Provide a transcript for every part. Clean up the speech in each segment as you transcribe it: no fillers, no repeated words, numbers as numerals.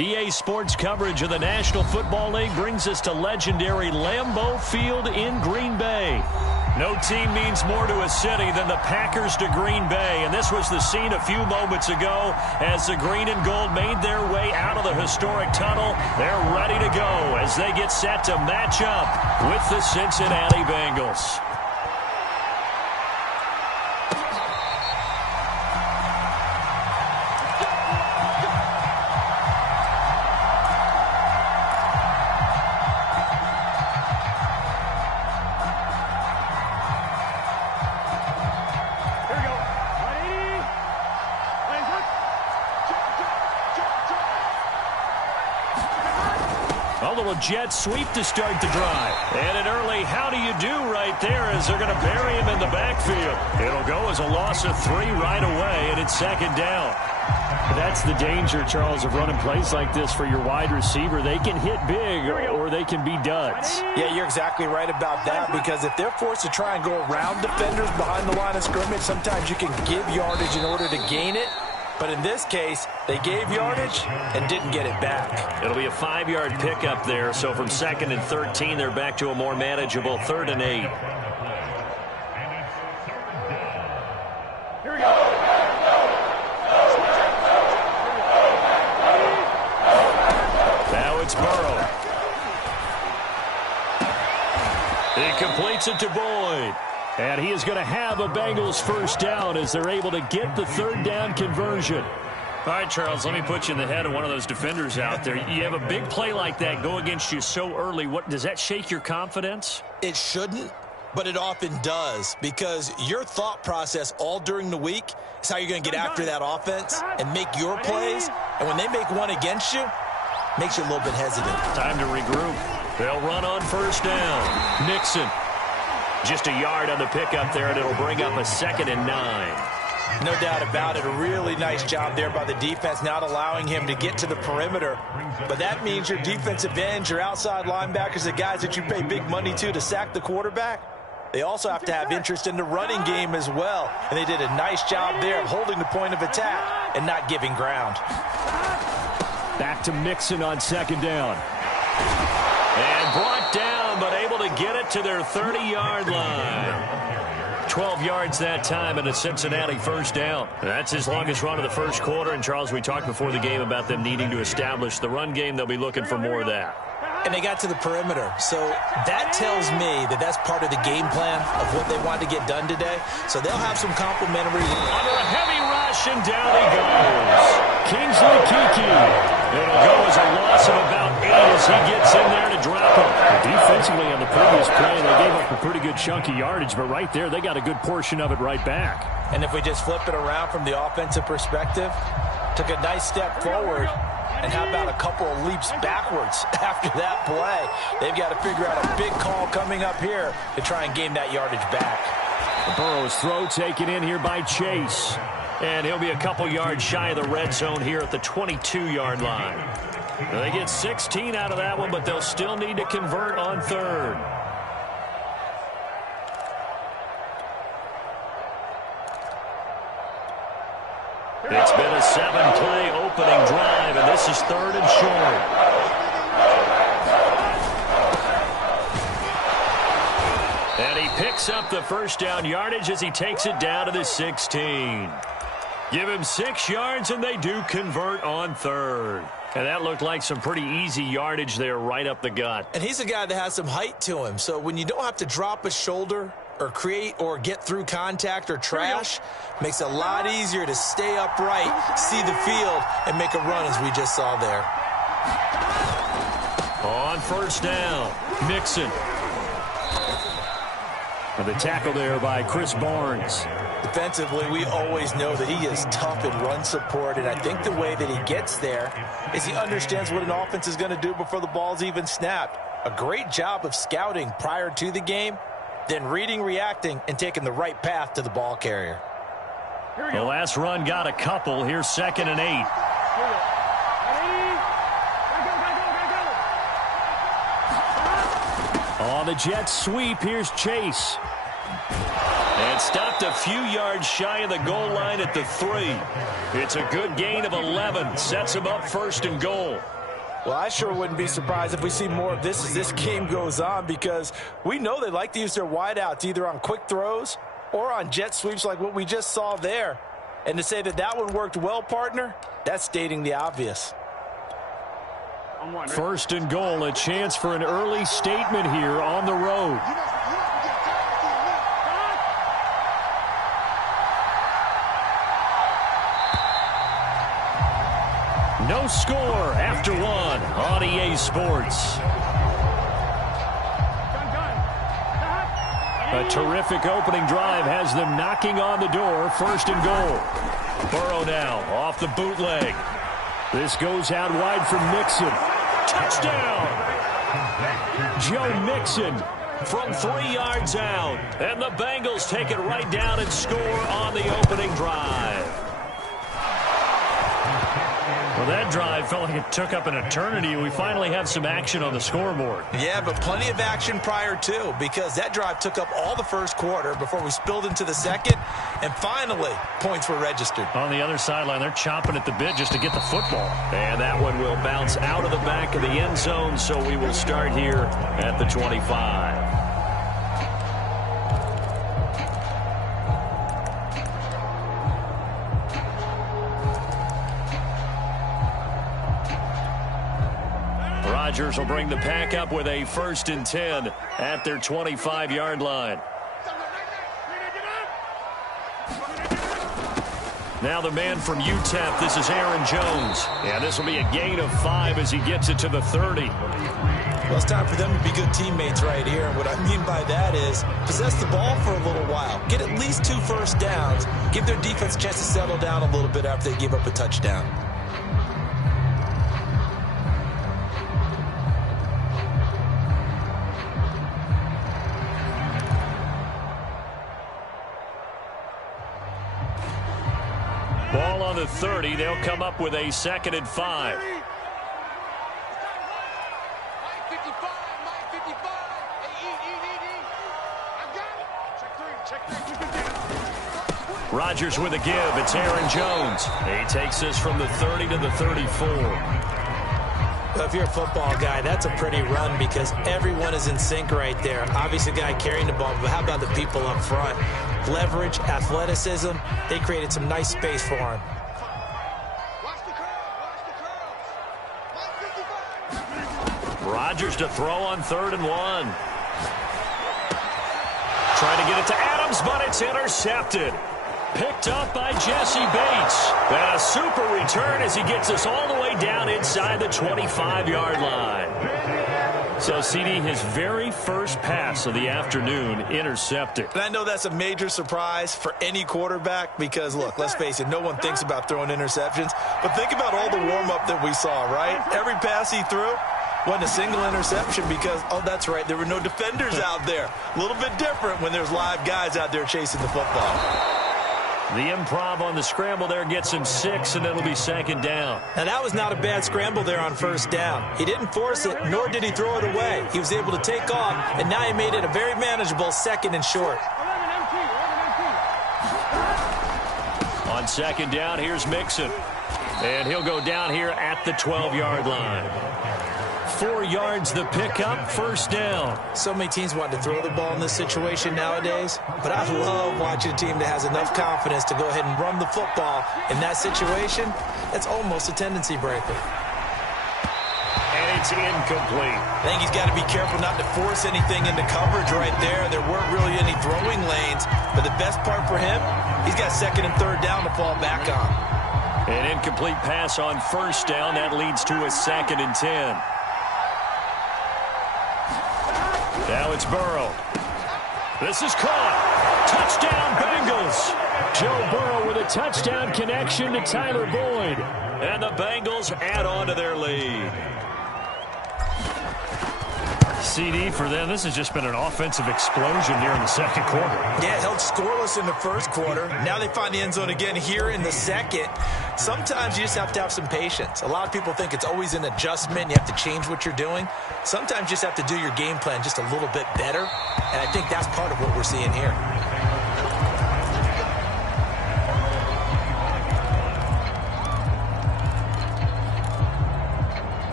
EA Sports coverage of the National Football League brings us to legendary Lambeau Field in Green Bay. No team means more to a city than the Packers to Green Bay, and this was the scene a few moments ago as the green and gold made their way out of the historic tunnel. They're ready to go as they get set to match up with the Cincinnati Bengals. Jet sweep to start the drive. And an early how do you do right there as they're going to bury him in the backfield. It'll go as a loss of 3 right away, and it's second down. That's the danger, Charles, of running plays like this for your wide receiver. They can hit big or they can be duds. Yeah, you're exactly right about that, because if they're forced to try and go around defenders behind the line of scrimmage, sometimes you can give yardage in order to gain it. But in this case, they gave yardage and didn't get it back. It'll be a 5-yard pickup there. So from 2nd and 13, they're back to a more manageable 3rd and 8. Here we go. Now it's Burrow. He completes it to Boyd. And he is going to have a Bengals first down as they're able to get the 3rd down conversion. All right, Charles, let me put you in the head of one of those defenders out there. You have a big play like that go against you so early. Does that shake your confidence? It shouldn't, but it often does, because your thought process all during the week is how you're going to get after that offense and make your plays. And when they make one against you, it makes you a little bit hesitant. Time to regroup. They'll run on first down. Nixon. Just a yard on the pickup there, and it'll bring up a 2nd and 9. No doubt about it. A really nice job there by the defense, not allowing him to get to the perimeter. But that means your defensive ends, your outside linebackers, the guys that you pay big money to sack the quarterback, they also have to have interest in the running game as well. And they did a nice job there of holding the point of attack and not giving ground. Back to Mixon on 2nd down. And brought down, but able to get it to their 30-yard line. 12 yards that time and a Cincinnati first down. That's his longest run of the first quarter. And, Charles, we talked before the game about them needing to establish the run game. They'll be looking for more of that. And they got to the perimeter. So that tells me that that's part of the game plan of what they want to get done today. So they'll have some complimentary. Under a heavy rush, and down he goes. Kingsley Keke. It'll go as a loss of about 8 as he gets in there to drop him. Defensively on the previous play, they gave up a pretty good chunk of yardage, but right there they got a good portion of it right back. And if we just flip it around from the offensive perspective, took a nice step forward. And how about a couple of leaps backwards after that play? They've got to figure out a big call coming up here to try and gain that yardage back. Burrow's throw taken in here by Chase. And he'll be a couple yards shy of the red zone here at the 22-yard line. They get 16 out of that one, but they'll still need to convert on 3rd. It's been a 7-play opening drive, and this is 3rd and short. And he picks up the first down yardage as he takes it down to the 16. Give him 6 yards, and they do convert on 3rd. And that looked like some pretty easy yardage there right up the gut. And he's a guy that has some height to him, so when you don't have to drop a shoulder or create or get through contact or trash, makes it a lot easier to stay upright, see the field, and make a run as we just saw there. On first down, Mixon. And the tackle there by Chris Barnes. Defensively, we always know that he is tough in run support, and I think the way that he gets there is he understands what an offense is going to do before the ball's even snapped. A great job of scouting prior to the game, then reading, reacting, and taking the right path to the ball carrier. The last run got a couple. Here's 2nd and 8. On the jet sweep, here's Chase. And stopped a few yards shy of the goal line at the 3. It's a good gain of 11. Sets him up 1st and goal. Well, I sure wouldn't be surprised if we see more of this as this game goes on, because we know they like to use their wideouts either on quick throws or on jet sweeps like what we just saw there. And to say that that one worked well, partner, that's stating the obvious. 1st and goal, a chance for an early statement here on the road. No score after 1 on EA Sports. A terrific opening drive has them knocking on the door. 1st and goal. Burrow now off the bootleg. This goes out wide for Mixon. Touchdown! Joe Mixon from 3 yards out. And the Bengals take it right down and score on the opening drive. Well, that drive felt like it took up an eternity. We finally have some action on the scoreboard. Yeah, but plenty of action prior to, because that drive took up all the first quarter before we spilled into the second, and finally, points were registered. On the other sideline, they're chomping at the bit just to get the football. And that one will bounce out of the back of the end zone, so we will start here at the 25. Rodgers will bring the pack up with a 1st and 10 at their 25-yard line. Now the man from UTEP, this is Aaron Jones. Yeah, this will be a gain of 5 as he gets it to the 30. Well, it's time for them to be good teammates right here. And what I mean by that is possess the ball for a little while. Get at least 2 first downs. Give their defense a chance to settle down a little bit after they give up a touchdown. Ball on the 30. They'll come up with a 2nd and 5. Rodgers with a give. It's Aaron Jones. He takes this from the 30 to the 34. Well, if you're a football guy, that's a pretty run because everyone is in sync right there. Obviously, the guy carrying the ball, but how about the people up front? Leverage, athleticism, they created some nice space for him. Rodgers to throw on 3rd and 1. Trying to get it to Adams, but it's intercepted. Picked up by Jesse Bates. And a super return as he gets us all the way down inside the 25-yard line. So, CD, his very first pass of the afternoon intercepted. And I know that's a major surprise for any quarterback because, look, let's face it, no one thinks about throwing interceptions. But think about all the warm-up that we saw, right? Every pass he threw wasn't a single interception because, oh, that's right, there were no defenders out there. A little bit different when there's live guys out there chasing the football. The improv on the scramble there gets him 6, and it'll be 2nd down. Now, that was not a bad scramble there on 1st down. He didn't force it, nor did he throw it away. He was able to take off, and now he made it a very manageable 2nd and short. On 2nd down, here's Mixon. And he'll go down here at the 12-yard line. 4 yards the pickup, 1st down. So many teams want to throw the ball in this situation nowadays, but I love watching a team that has enough confidence to go ahead and run the football. In that situation, that's almost a tendency breaker. And it's incomplete. I think he's got to be careful not to force anything into coverage right there. There weren't really any throwing lanes, but the best part for him, he's got 2nd and 3rd down to fall back on. An incomplete pass on 1st down. That leads to a 2nd and 10. Now it's Burrow. This is caught. Touchdown, Bengals. Joe Burrow with a touchdown connection to Tyler Boyd. And the Bengals add on to their lead. CD for them, this has just been an offensive explosion here in the 2nd quarter. Yeah, held scoreless in the 1st quarter. Now they find the end zone again here in the 2nd. Sometimes you just have to have some patience. A lot of people think it's always an adjustment. You have to change what you're doing. Sometimes you just have to do your game plan just a little bit better. And I think that's part of what we're seeing here.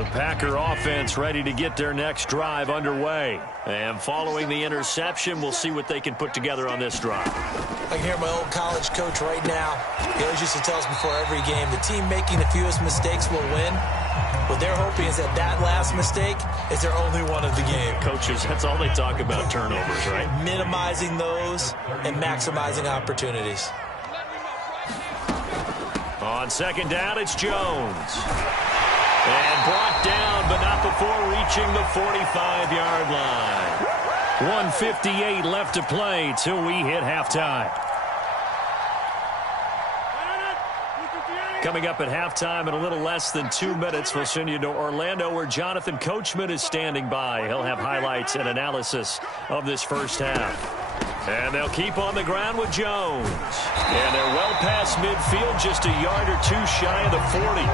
The Packer offense ready to get their next drive underway. And following the interception, we'll see what they can put together on this drive. I can hear my old college coach right now. He always used to tell us before every game, the team making the fewest mistakes will win. What they're hoping is that last mistake is their only one of the game. Coaches, that's all they talk about, turnovers, right? Minimizing those and maximizing opportunities. On second down, it's Jones. And brought down, but not before reaching the 45-yard line. 1:58 left to play till we hit halftime. Coming up at halftime in a little less than 2 minutes, we'll send you to Orlando where Jonathan Coachman is standing by. He'll have highlights and analysis of this first half. And they'll keep on the ground with Jones. And they're well past midfield, just a yard or two shy of the 40.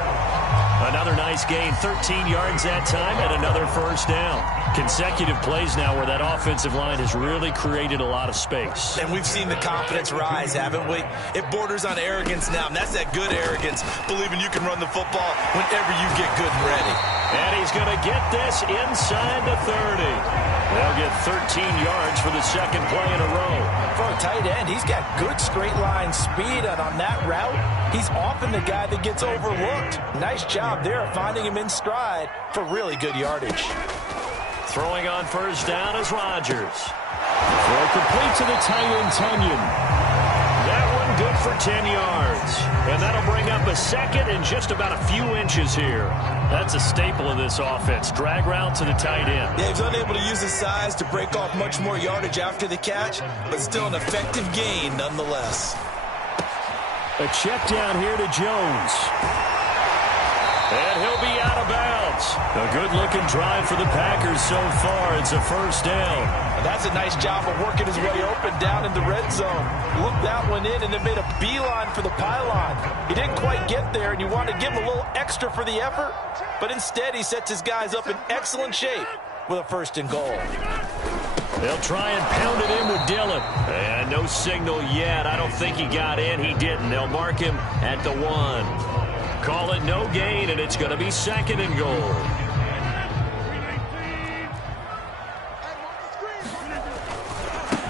Another nice gain, 13 yards that time, and another first down. Consecutive plays now where that offensive line has really created a lot of space. And we've seen the confidence rise, haven't we? It borders on arrogance now, and that's that good arrogance, believing you can run the football whenever you get good and ready. And he's going to get this inside the 30. They'll get 13 yards for the second play in a row. For a tight end, he's got good straight line speed, and on that route, he's often the guy that gets overlooked. Nice job there of finding him in stride for really good yardage. Throwing on first down is Rodgers. Throw complete to the tight end, Tunyon. That one good for 10 yards. And that'll bring up a second and just about a few inches here. That's a staple of this offense. Drag route to the tight end. Yeah, he's unable to use his size to break off much more yardage after the catch, but still an effective gain nonetheless. A check down here to Jones. And he'll be out of bounds. A good-looking drive for the Packers so far. It's a first down. And that's a nice job of working his way open down in the red zone. Looked that one in and then made a beeline for the pylon. He didn't quite get there, and you want to give him a little extra for the effort. But instead, he sets his guys up in excellent shape with a first and goal. They'll try and pound it in with Dillon. And no signal yet. I don't think he got in. He didn't. They'll mark him at the 1. Call it no gain, and it's going to be second and goal.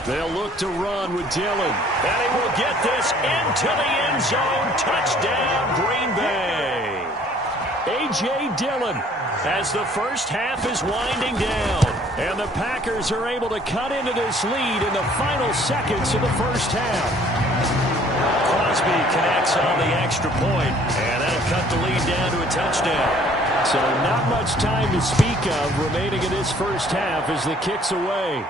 They'll look to run with Dillon. And he will get this into the end zone. Touchdown, Green Bay. A.J. Dillon as the first half is winding down. And the Packers are able to cut into this lead in the final seconds of the first half. Crosby connects on the extra point, and that'll cut the lead down to a touchdown. So not much time to speak of remaining in this first half as the kick's away.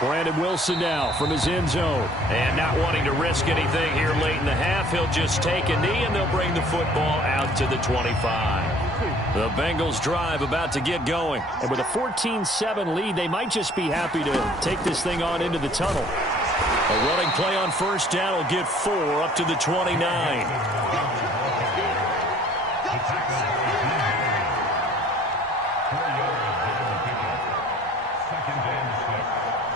Brandon Wilson now from his end zone. And not wanting to risk anything here late in the half, he'll just take a knee, and they'll bring the football out to the 25. The Bengals drive about to get going. And with a 14-7 lead, they might just be happy to take this thing on into the tunnel. A running play on first down will get 4 up to the 29.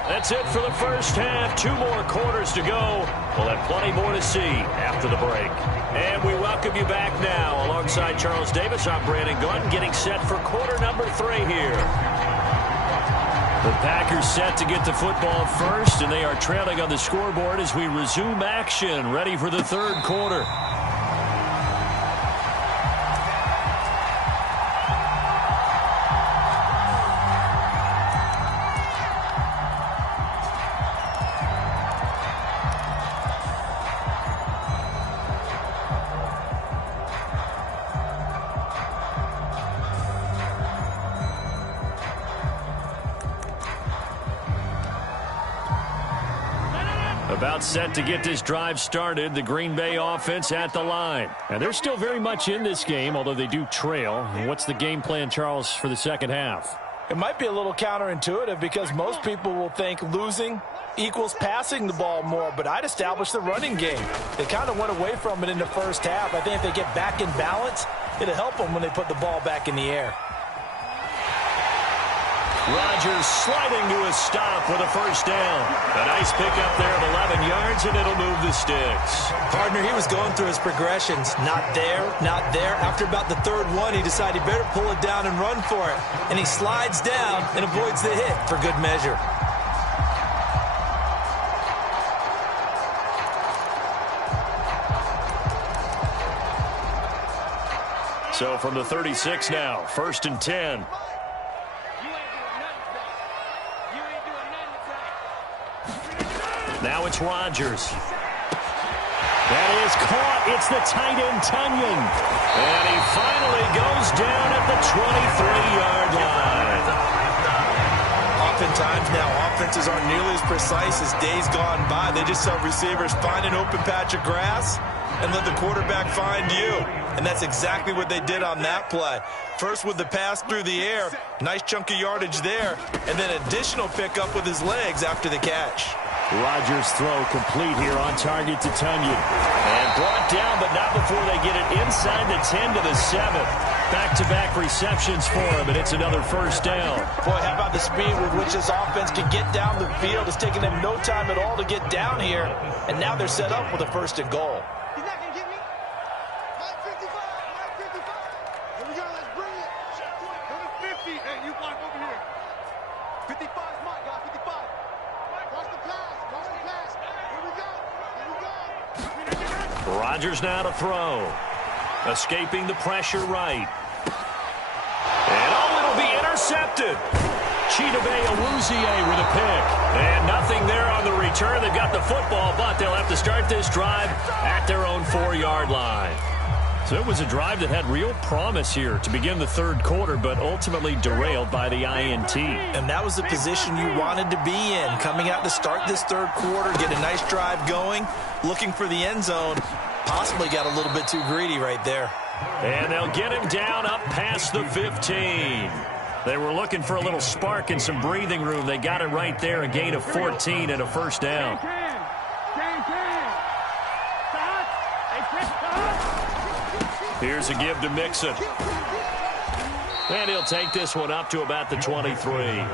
That's it for the first half. 2 more quarters to go. We'll have plenty more to see after the break. And we welcome you back now. Alongside Charles Davis, I'm Brandon Gunn, getting set for quarter number 3 here. The Packers set to get the football first, and they are trailing on the scoreboard as we resume action, ready for the third quarter. About set to get this drive started. The Green Bay offense at the line. And they're still very much in this game, although they do trail. What's the game plan, Charles, for the second half? It might be a little counterintuitive because most people will think losing equals passing the ball more, but I'd establish the running game. They kind of went away from it in the first half. I think if they get back in balance, it'll help them when they put the ball back in the air. Rodgers sliding to a stop with a first down. A nice pickup there of 11 yards, and it'll move the sticks. Partner, he was going through his progressions. Not there, not there. After about the third one, he decided he better pull it down and run for it. And he slides down and avoids the hit for good measure. So from the 36 now, 1st and 10. Now it's Rodgers. That is caught. It's the tight end, Tunyon. And he finally goes down at the 23-yard line. Oftentimes now, offenses aren't nearly as precise as days gone by. They just have receivers find an open patch of grass and let the quarterback find you. And that's exactly what they did on that play. First with the pass through the air, nice chunk of yardage there, and then additional pickup with his legs after the catch. Rodgers' throw complete here on target to Tunyon. And brought down, but not before they get it inside the 10 to the 7. Back-to-back receptions for him, and it's another first down. Boy, how about the speed with which this offense can get down the field? It's taken them no time at all to get down here, and now they're set up with a 1st and goal. He's not going to get me. 55. Here we go. Let's bring it. Number 50. Hey, you block over here. 55 is my guy. 55. Cross the pass. Cross the pass. Here we go. Here we go. Rodgers now to throw. Escaping the pressure right. And it'll be intercepted. Chidobe Awuzie with a pick. And nothing there on the return. They've got the football, but they'll have to start this drive at their own 4-yard line. So it was a drive that had real promise here to begin the third quarter, but ultimately derailed by the INT. And that was the position you wanted to be in. Coming out to start this third quarter, get a nice drive going, looking for the end zone. Possibly got a little bit too greedy right there. And they'll get him down up past the 15. They were looking for a little spark and some breathing room. They got it right there, a gain of 14 and a first down. Here's a give to Mixon. And he'll take this one up to about the 23.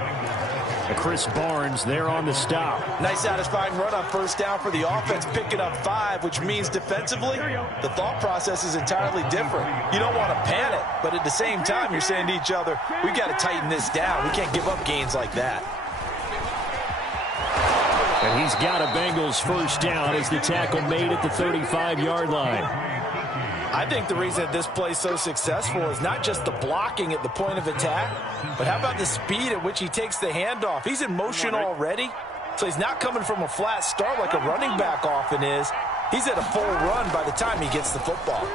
Chris Barnes there on the stop. Nice satisfying run on first down for the offense, picking up 5, which means defensively, the thought process is entirely different. You don't want to panic, but at the same time, you're saying to each other, we've got to tighten this down. We can't give up gains like that. And he's got a Bengals first down as the tackle made at the 35-yard line. I think the reason that this play is so successful is not just the blocking at the point of attack, but how about the speed at which he takes the handoff? He's in motion already, so he's not coming from a flat start like a running back often is. He's at a full run by the time he gets the football.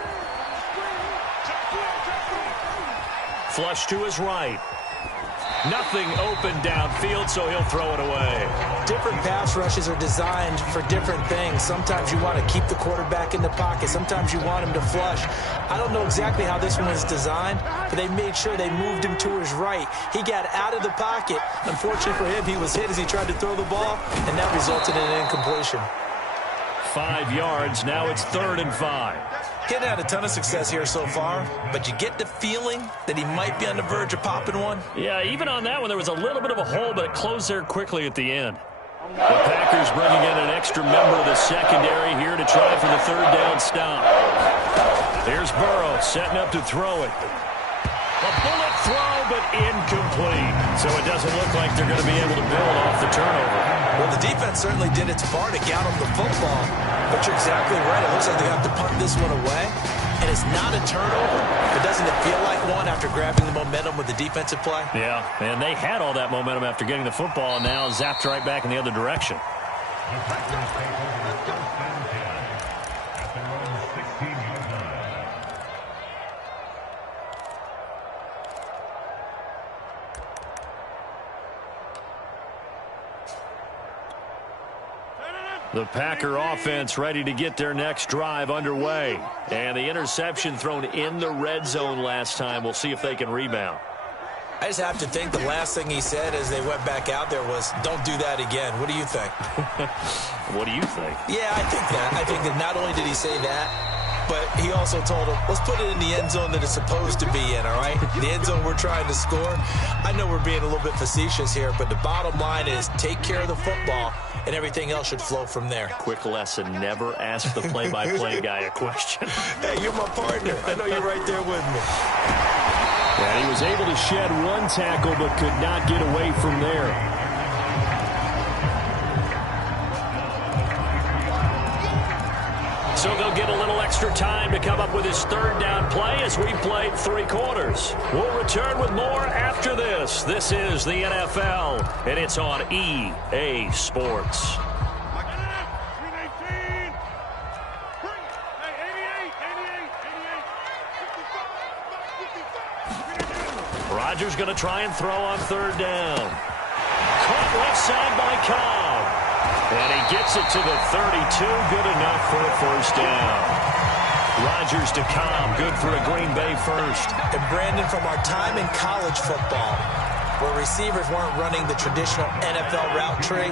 Flush to his right. Nothing open downfield, so he'll throw it away. Different pass rushes are designed for different things. Sometimes you want to keep the quarterback in the pocket. Sometimes you want him to flush. I don't know exactly how this one was designed, but they made sure they moved him to his right. He got out of the pocket. Unfortunately for him, he was hit as he tried to throw the ball, and that resulted in an incompletion. 5 yards. Now it's 3rd and 5. He's had a ton of success here so far, but you get the feeling that he might be on the verge of popping one. Yeah, even on that one, there was a little bit of a hole, but it closed there quickly at the end. The Packers bringing in an extra member of the secondary here to try for the 3rd down stop. Here's Burrow setting up to throw it. A bullet throw, but incomplete. So it doesn't look like they're going to be able to build off the turnover. Well, the defense certainly did its part to get him the football. But you're exactly right. It looks like they have to punt this one away. And it's not a turnover, but doesn't it feel like one after grabbing the momentum with the defensive play? Yeah, and they had all that momentum after getting the football, and now zapped right back in the other direction. The Packer offense ready to get their next drive underway. And the interception thrown in the red zone last time. We'll see if they can rebound. I just have to think the last thing he said as they went back out there was, don't do that again. What do you think? What do you think? Yeah, I think that. I think that not only did he say that, but he also told him, let's put it in the end zone that it's supposed to be in, all right? The end zone we're trying to score. I know we're being a little bit facetious here, but the bottom line is take care of the football, and everything else should flow from there. Quick lesson, never ask the play-by-play guy a question. Hey, you're my partner. I know you're right there with me. And he was able to shed one tackle but could not get away from there. So they'll get a little extra time to come up with his third down play as we played 3 quarters. We'll return with more after this. This is the NFL, and it's on EA Sports. Rodgers going to try and throw on third down. Caught left side by Cobb. And he gets it to the 32. Good enough for a first down. Rodgers to Cobb. Good for a Green Bay first. And Brandon, from our time in college football, where receivers weren't running the traditional NFL route tree,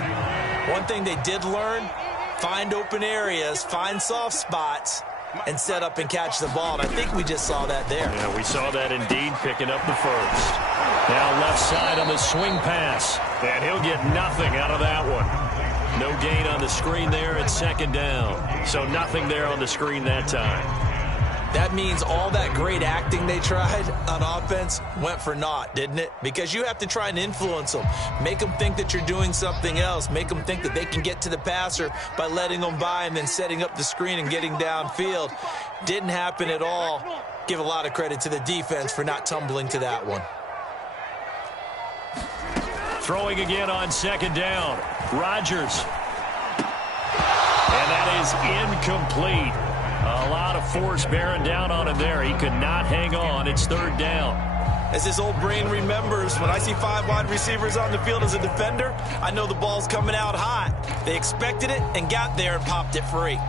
one thing they did learn, find open areas, find soft spots, and set up and catch the ball. And I think we just saw that there. Yeah, we saw that indeed, picking up the first. Now left side on the swing pass. And he'll get nothing out of that one. No gain on the screen there at second down. So nothing there on the screen that time. That means all that great acting they tried on offense went for naught, didn't it? Because you have to try and influence them. Make them think that you're doing something else. Make them think that they can get to the passer by letting them by and then setting up the screen and getting downfield. Didn't happen at all. Give a lot of credit to the defense for not tumbling to that one. Throwing again on second down. Rodgers. And that is incomplete. A lot of force bearing down on him there. He could not hang on. It's third down. As his old brain remembers, when I see 5 wide receivers on the field as a defender, I know the ball's coming out hot. They expected it and got there and popped it free.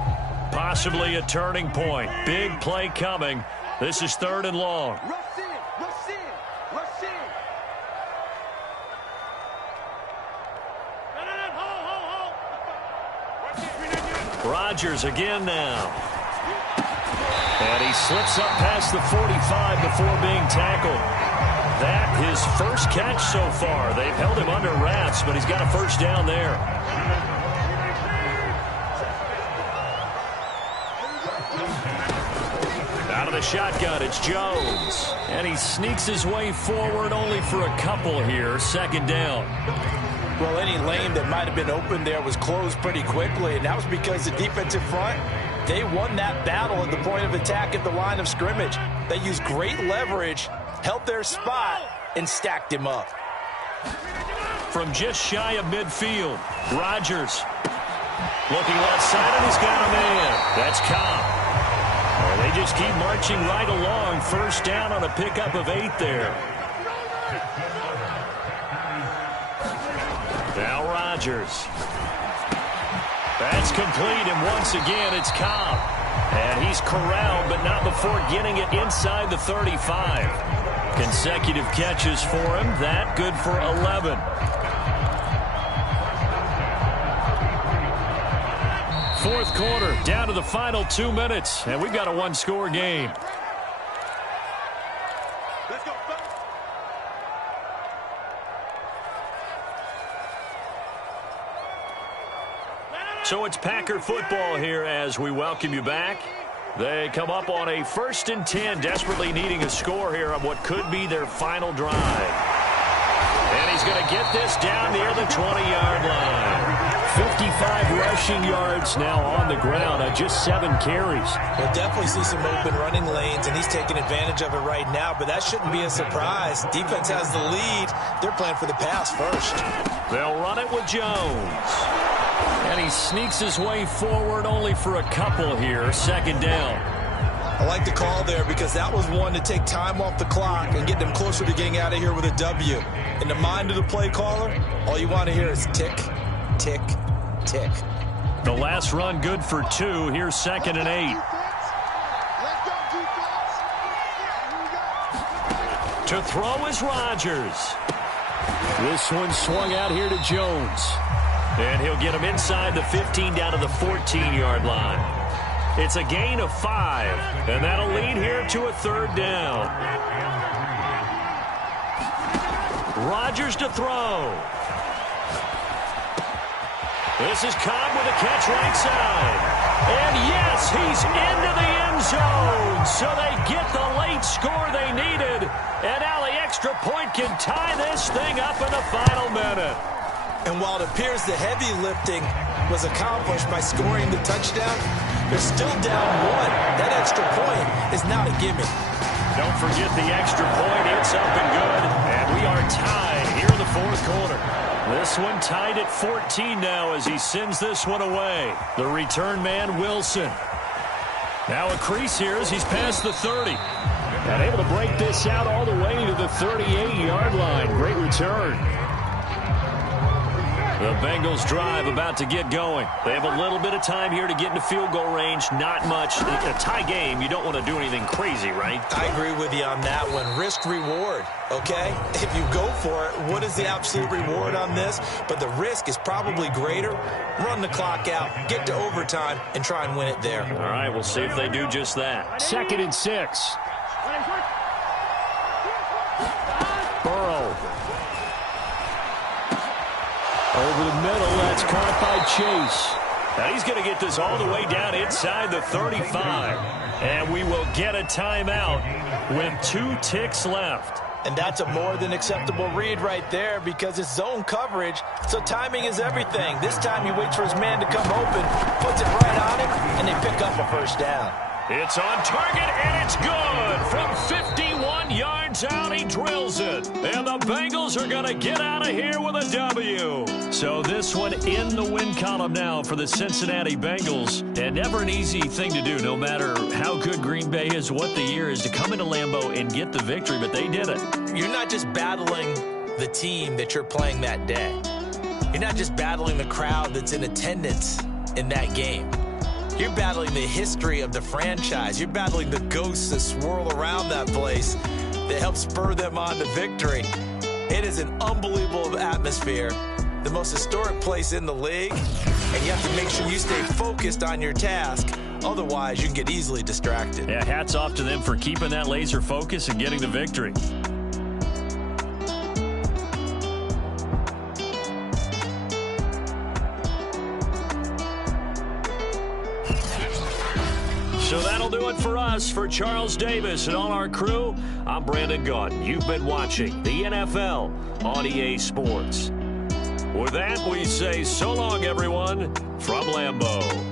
Possibly a turning point. Big play coming. This is third and long. Rodgers again now. And he slips up past the 45 before being tackled. That his first catch so far. They've held him under wraps, but he's got a first down there. Out of the shotgun, it's Jones. And he sneaks his way forward only for a couple here. Second down. Well, any lane that might have been open there was closed pretty quickly, and that was because the defensive front, they won that battle at the point of attack at the line of scrimmage. They used great leverage, held their spot, and stacked him up. From just shy of midfield, Rodgers looking left side, and he's got a man. That's Cobb. Well, they just keep marching right along. First down on a pickup of 8 there. Now Rodgers. That's complete, and once again it's Cobb. And he's corralled, but not before getting it inside the 35. Consecutive catches for him. That good for 11. Fourth quarter, down to the final 2 minutes, and we've got a one-score game. So it's Packer football here as we welcome you back. They come up on a 1st and 10, desperately needing a score here on what could be their final drive. And he's going to get this down near the 20-yard line. 55 rushing yards now on the ground on just 7 carries. We'll definitely see some open running lanes, and he's taking advantage of it right now, but that shouldn't be a surprise. Defense has the lead. They're playing for the pass first. They'll run it with Jones. And he sneaks his way forward only for a couple here. Second down. I like the call there because that was one to take time off the clock and get them closer to getting out of here with a W. In the mind of the play caller, all you want to hear is tick, tick, tick. The last run good for 2. Here's 2nd and 8. To throw is Rodgers. This one swung out here to Jones. And he'll get him inside the 15 down to the 14-yard line. It's a gain of 5, and that'll lead here to a 3rd down. Rodgers to throw. This is Cobb with a catch right side. And yes, he's into the end zone. So they get the late score they needed. And now the extra point can tie this thing up in the final minute. And while it appears the heavy lifting was accomplished by scoring the touchdown, they're still down 1. That extra point is not a gimme. Don't forget the extra point. It's up and good. And we are tied here in the 4th quarter. This one tied at 14 now as he sends this one away. The return man, Wilson. Now a crease here as he's past the 30. And able to break this out all the way to the 38-yard line. Great return. The Bengals drive about to get going. They have a little bit of time here to get into field goal range. Not much. A tie game, you don't want to do anything crazy, right? I agree with you on that one. Risk reward, okay? If you go for it, what is the absolute reward on this? But the risk is probably greater. Run the clock out, get to overtime, and try and win it there. All right, we'll see if they do just that. 2nd and 6. Burrow. Over the middle, that's caught by Chase. Now he's going to get this all the way down inside the 35. And we will get a timeout with 2 ticks left. And that's a more than acceptable read right there because it's zone coverage, so timing is everything. This time he waits for his man to come open, puts it right on him, and they pick up a 1st down. It's on target, and it's good. From 51 yards out, he drills it. And the Bengals are going to get out of here with a W. So this one in the win column now for the Cincinnati Bengals. And never an easy thing to do, no matter how good Green Bay is, what the year is, to come into Lambeau and get the victory, but they did it. You're not just battling the team that you're playing that day. You're not just battling the crowd that's in attendance in that game. You're battling the history of the franchise. You're battling the ghosts that swirl around that place that help spur them on to victory. It is an unbelievable atmosphere, the most historic place in the league, and you have to make sure you stay focused on your task. Otherwise, you can get easily distracted. Yeah, hats off to them for keeping that laser focus and getting the victory. So that'll do it for us. For Charles Davis and all our crew, I'm Brandon Gaudin. You've been watching the NFL on EA Sports. With that, we say so long, everyone, from Lambeau.